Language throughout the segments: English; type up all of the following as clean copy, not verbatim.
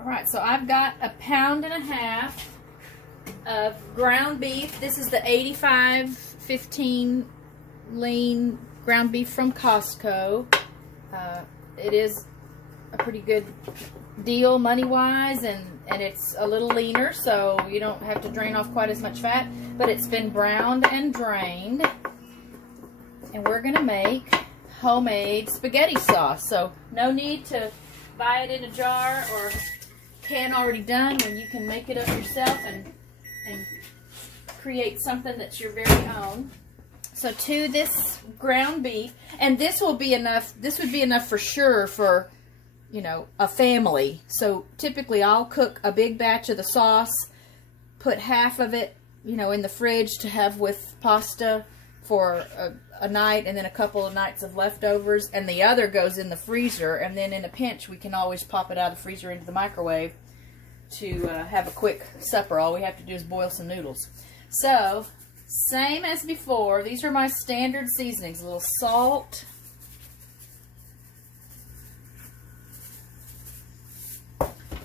All right, so I've got 1.5 pounds of ground beef. This is the 85/15 lean ground beef from Costco. It is a pretty good deal money-wise, and it's a little leaner, so you don't have to drain off quite as much fat, but it's been browned and drained. And we're going to make homemade spaghetti sauce. So no need to buy it in a jar or can already done, when you can make it up yourself and create something that's your very own. So to this ground beef, and this will be enough, this would be enough for sure for, you know, a family. So typically I'll cook a big batch of the sauce, put half of it, you know, in the fridge to have with pasta for a night, and then a couple of nights of leftovers, and the other goes in the freezer, and then in a pinch we can always pop it out of the freezer into the microwave to have a quick supper. All we have to do is boil some noodles. So same as before, these are my standard seasonings. A little salt,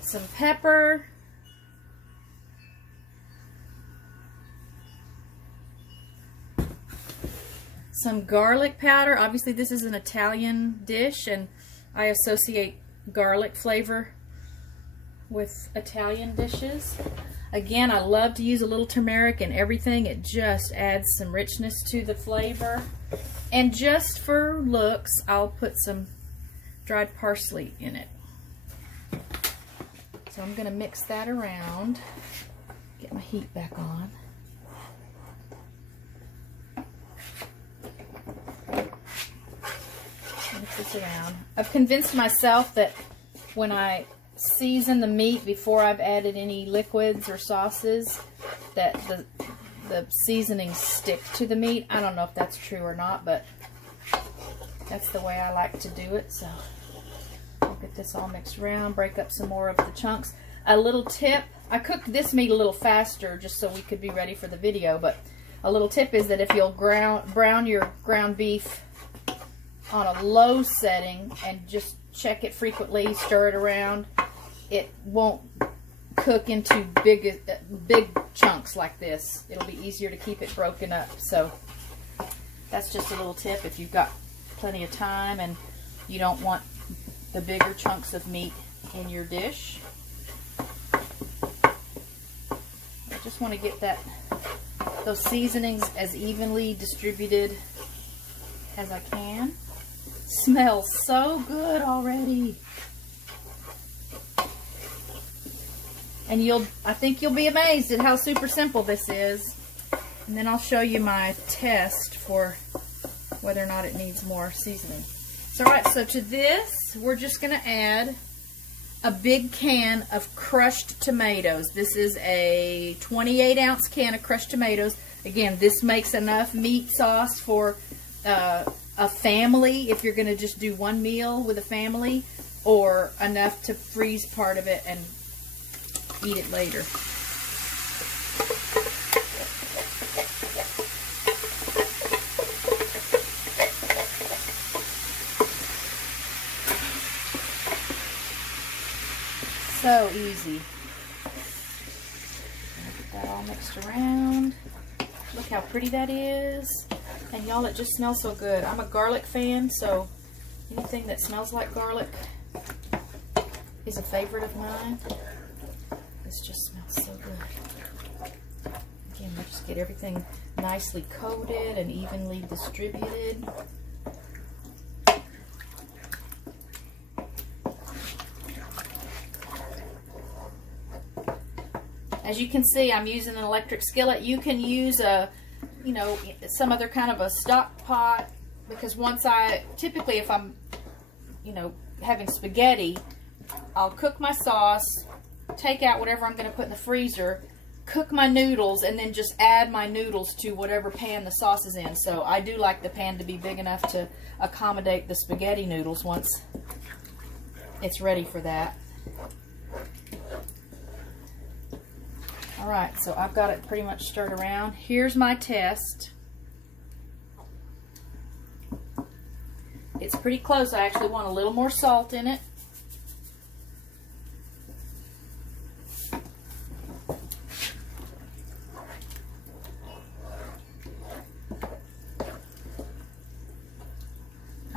some pepper, some garlic powder. Obviously this is an Italian dish, and I associate garlic flavor with Italian dishes. Again, I love to use a little turmeric in everything. It just adds some richness to the flavor. And just for looks, I'll put some dried parsley in it. So I'm going to mix that around. Get my heat back on. Mix this around. I've convinced myself that when I season the meat before I've added any liquids or sauces, that the seasonings stick to the meat. I don't know if that's true or not, but that's the way I like to do it. So I'll get this all mixed around, break up some more of the chunks. A little tip, I cooked this meat a little faster just so we could be ready for the video, but a little tip is that if you'll brown your ground beef on a low setting and just check it frequently, stir it around, it won't cook into big chunks like this. It'll be easier to keep it broken up. So that's just a little tip if you've got plenty of time and you don't want the bigger chunks of meat in your dish. I just want to get those seasonings as evenly distributed as I can. Smells so good already. And I think you'll be amazed at how super simple this is. And then I'll show you my test for whether or not it needs more seasoning. So, alright, so to this, we're just going to add a big can of crushed tomatoes. This is a 28-ounce can of crushed tomatoes. Again, this makes enough meat sauce for a family, if you're going to just do one meal with a family, or enough to freeze part of it and eat it later. So easy. Get that all mixed around. Look how pretty that is. And y'all, it just smells so good. I'm a garlic fan, so anything that smells like garlic is a favorite of mine. This just smells so good. Again, we'll just get everything nicely coated and evenly distributed. As you can see, I'm using an electric skillet. You can use some other kind of a stock pot, because typically if I'm, having spaghetti, I'll cook my sauce, take out whatever I'm going to put in the freezer, cook my noodles, and then just add my noodles to whatever pan the sauce is in. So I do like the pan to be big enough to accommodate the spaghetti noodles once it's ready for that. Alright, so I've got it pretty much stirred around. Here's my test. It's pretty close. I actually want a little more salt in it.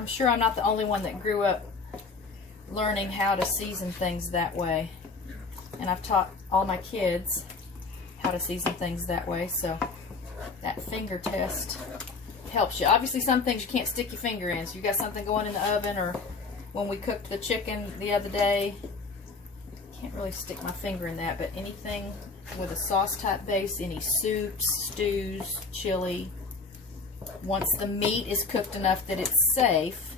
sure I'm not the only one that grew up learning how to season things that way. And I've taught all my kids how to season things that way, so that finger test helps you. Obviously, some things you can't stick your finger in, so you got something going in the oven, or when we cooked the chicken the other day, can't really stick my finger in that, but anything with a sauce type base, any soups, stews, chili, once the meat is cooked enough that it's safe,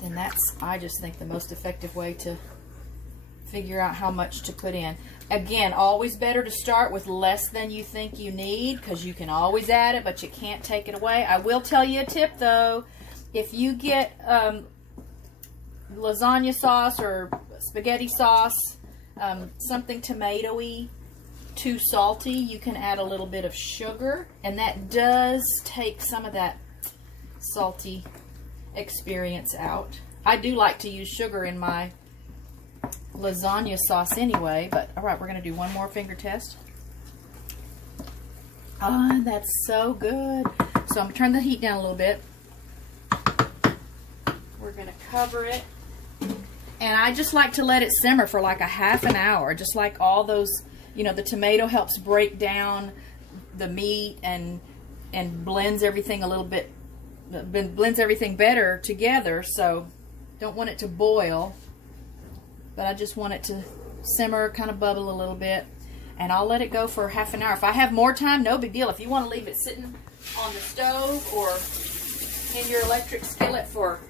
then that's, I just think, the most effective way to figure out how much to put in. Again, always better to start with less than you think you need, because you can always add it, but you can't take it away. I will tell you a tip, though. If you get lasagna sauce or spaghetti sauce, something tomatoey, too salty, you can add a little bit of sugar, and that does take some of that salty experience out. I do like to use sugar in my lasagna sauce anyway, but all right, we're going to do one more finger test. Ah, that's so good. So I'm going to turn the heat down a little bit. We're going to cover it. And I just like to let it simmer for like a half an hour, just like all those, you know, the tomato helps break down the meat and blends everything a little bit, blends everything better together. So don't want it to boil, but I just want it to simmer, kind of bubble a little bit, and I'll let it go for half an hour. If I have more time, no big deal. If you want to leave it sitting on the stove or in your electric skillet for,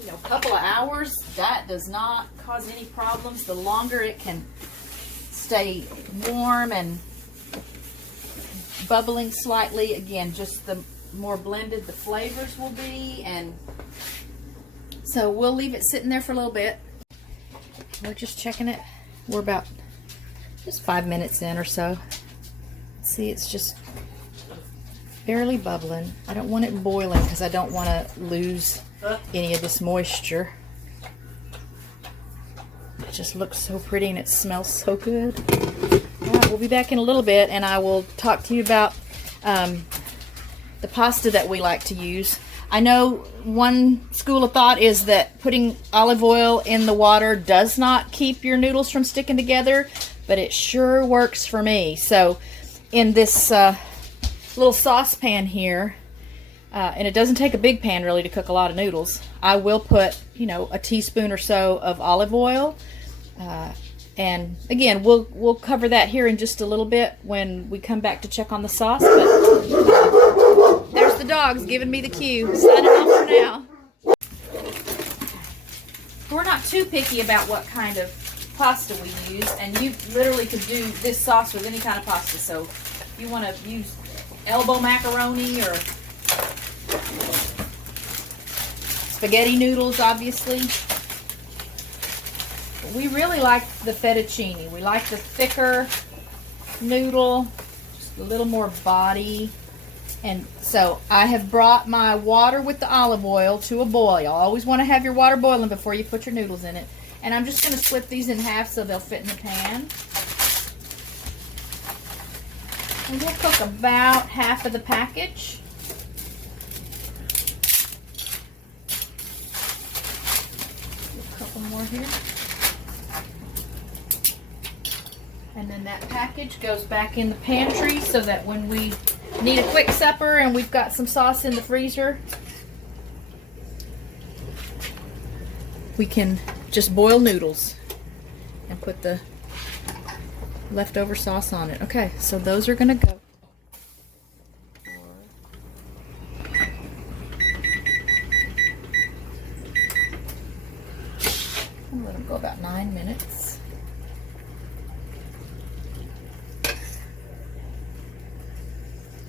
you know, a couple of hours, that does not cause any problems. The longer it can stay warm and bubbling slightly, again, just the more blended the flavors will be. And so we'll leave it sitting there for a little bit. We're just checking it. We're about just 5 minutes in or so. See, it's just barely bubbling. I don't want it boiling because I don't want to lose any of this moisture. It just looks so pretty and it smells so good. All right, we'll be back in a little bit, and I will talk to you about the pasta that we like to use. I know one school of thought is that putting olive oil in the water does not keep your noodles from sticking together, but it sure works for me. So in this little saucepan here, and it doesn't take a big pan really to cook a lot of noodles, I will put, you know, a teaspoon or so of olive oil. And again, we'll cover that here in just a little bit when we come back to check on the sauce. But there's the dogs giving me the cue. Signing off for now. We're not too picky about what kind of pasta we use, and you literally could do this sauce with any kind of pasta. So if you want to use elbow macaroni or spaghetti noodles, obviously. But we really like the fettuccine. We like the thicker noodle, just a little more body. And so I have brought my water with the olive oil to a boil. You'll always want to have your water boiling before you put your noodles in it. And I'm just going to split these in half so they'll fit in the pan. And we'll cook about half of the package. A couple more here. And then that package goes back in the pantry so that when we need a quick supper and we've got some sauce in the freezer, we can just boil noodles and put the leftover sauce on it. Okay, so those are gonna go. I'm gonna let them go about 9 minutes.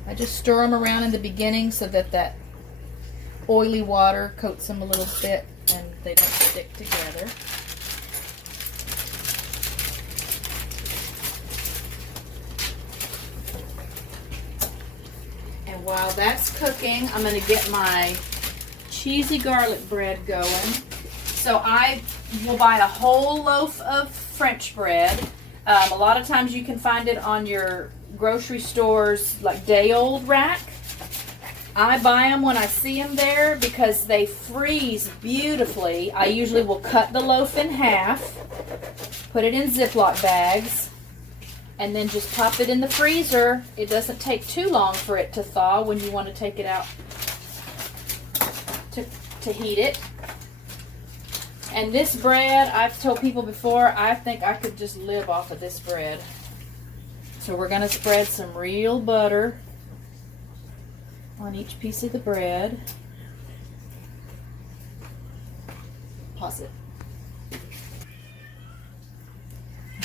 I just stir them around in the beginning so that that oily water coats them a little bit and they don't stick together. And while that's cooking, I'm going to get my cheesy garlic bread going. So I will buy a whole loaf of French bread. A lot of times you can find it on your grocery store's like day-old rack. I buy them when I see them there because they freeze beautifully. I usually will cut the loaf in half, put it in Ziploc bags, and then just pop it in the freezer. It doesn't take too long for it to thaw when you want to take it out to heat it. And this bread, I've told people before, I think I could just live off of this bread. So we're going to spread some real butter on each piece of the bread. Pause it.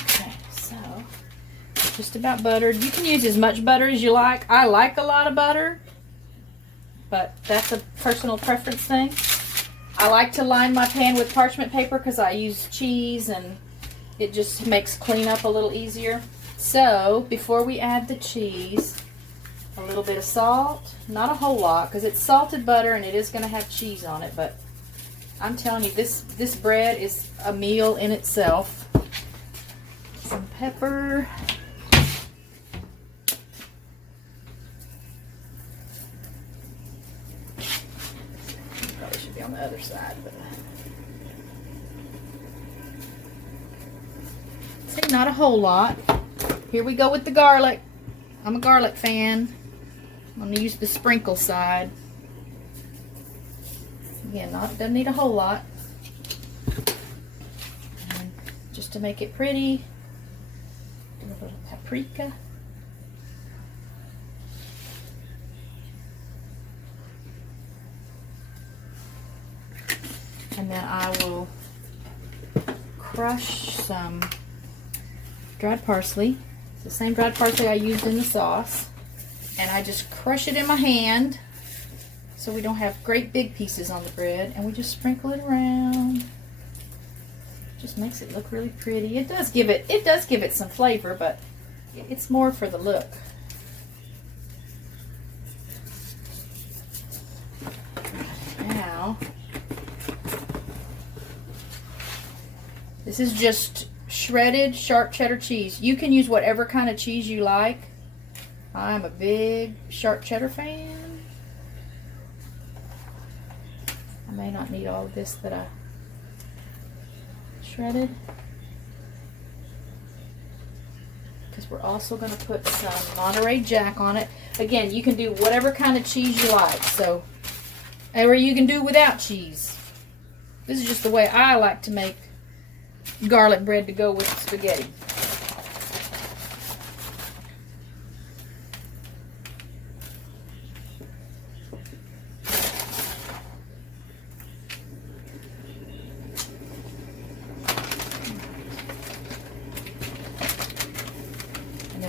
Okay, so just about buttered. You can use as much butter as you like. I like a lot of butter, but that's a personal preference thing. I like to line my pan with parchment paper because I use cheese and it just makes cleanup a little easier. So before we add the cheese, a little bit of salt, not a whole lot because it's salted butter and it is going to have cheese on it, but I'm telling you, this bread is a meal in itself. Some pepper. Probably should be on the other side, but see, not a whole lot. Here we go with the garlic. I'm a garlic fan. I'm going to use the sprinkle side. Again, doesn't need a whole lot. And just to make it pretty, a little paprika. And then I will crush some dried parsley. It's the same dried parsley I used in the sauce. And I just crush it in my hand so we don't have great big pieces on the bread. And we just sprinkle it around. Just makes it look really pretty. It does give it some flavor, but it's more for the look. Now, this is just shredded sharp cheddar cheese. You can use whatever kind of cheese you like. I'm a big sharp cheddar fan. I may not need all of this that I shredded, because we're also going to put some Monterey Jack on it. Again, you can do whatever kind of cheese you like, so, or you can do without cheese. This is just the way I like to make garlic bread to go with spaghetti.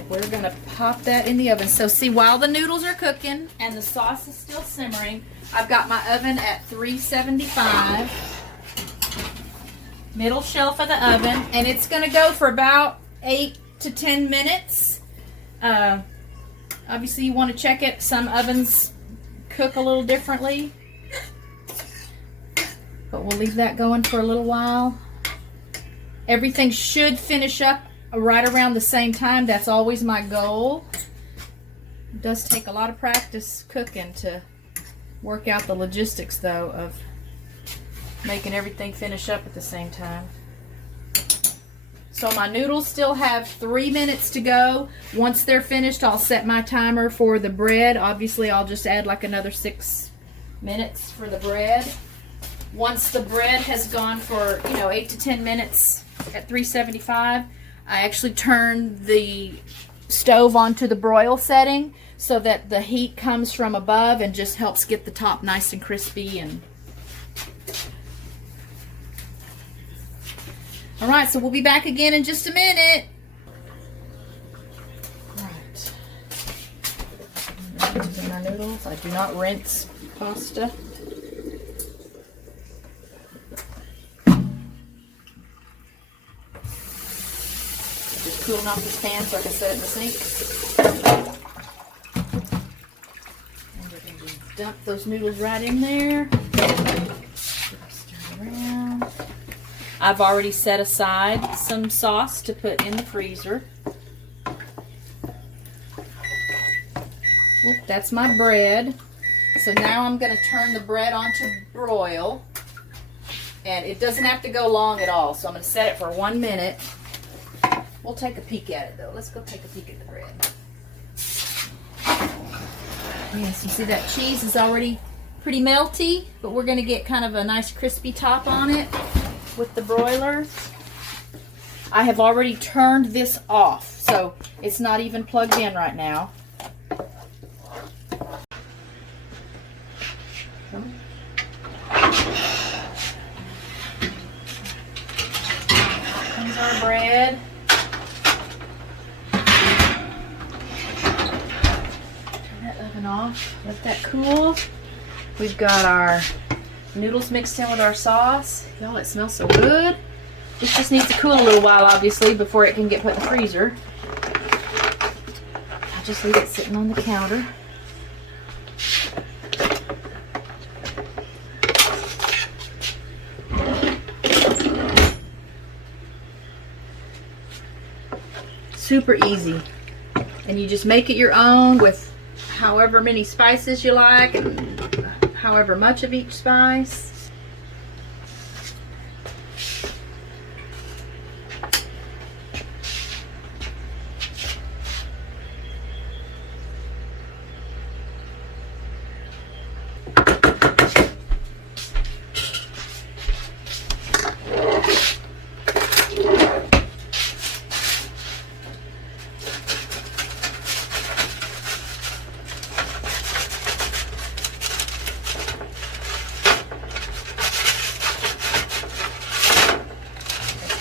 We're going to pop that in the oven. So see, while the noodles are cooking and the sauce is still simmering, I've got my oven at 375. Middle shelf of the oven. And it's going to go for about 8 to 10 minutes. Obviously, you want to check it. Some ovens cook a little differently. But we'll leave that going for a little while. Everything should finish up right around the same time. That's always my goal. It does take a lot of practice cooking to work out the logistics, though, of making everything finish up at the same time. So my noodles still have 3 minutes to go. Once they're finished, I'll set my timer for the bread. Obviously, I'll just add like another 6 minutes for the bread. Once the bread has gone for, 8 to 10 minutes at 375, I actually turn the stove onto the broil setting so that the heat comes from above and just helps get the top nice and crispy. And all right, so we'll be back again in just a minute. All right. I'm using my noodles. I do not rinse pasta. Just cooling off this pan so I can set it in the sink. And we're going to just dump those noodles right in there. Stir around. I've already set aside some sauce to put in the freezer. Oop, that's my bread. So now I'm going to turn the bread onto broil. And it doesn't have to go long at all. So I'm going to set it for 1 minute. We'll take a peek at it though. Let's go take a peek at the bread. Yes, you see that cheese is already pretty melty, but we're going to get kind of a nice crispy top on it with the broiler. I have already turned this off, so it's not even plugged in right now. Comes our bread. Turn that oven off. Let that cool. We've got our noodles mixed in with our sauce. Y'all, it smells so good. This just needs to cool a little while, obviously, before it can get put in the freezer. I'll just leave it sitting on the counter. Super easy. And you just make it your own with however many spices you like and however much of each spice.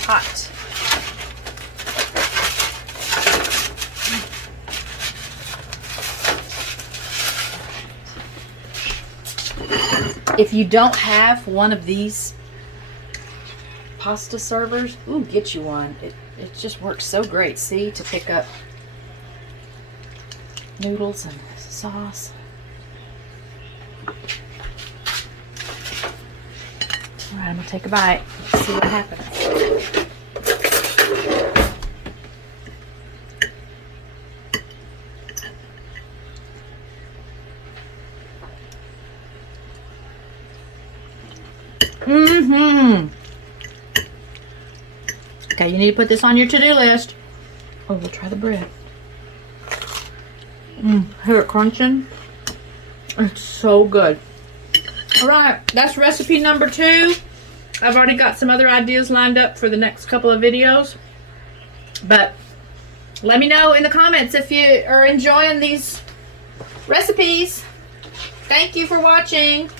Hot. If you don't have one of these pasta servers, ooh, get you one. It just works so great, see, to pick up noodles and sauce. All right, I'm gonna take a bite. Let's see what happens. Okay, you need to put this on your to-do list. Oh, we'll try the bread. Hear it crunching? It's so good. All right, that's recipe number 2. I've already got some other ideas lined up for the next couple of videos. But let me know in the comments if you are enjoying these recipes. Thank you for watching.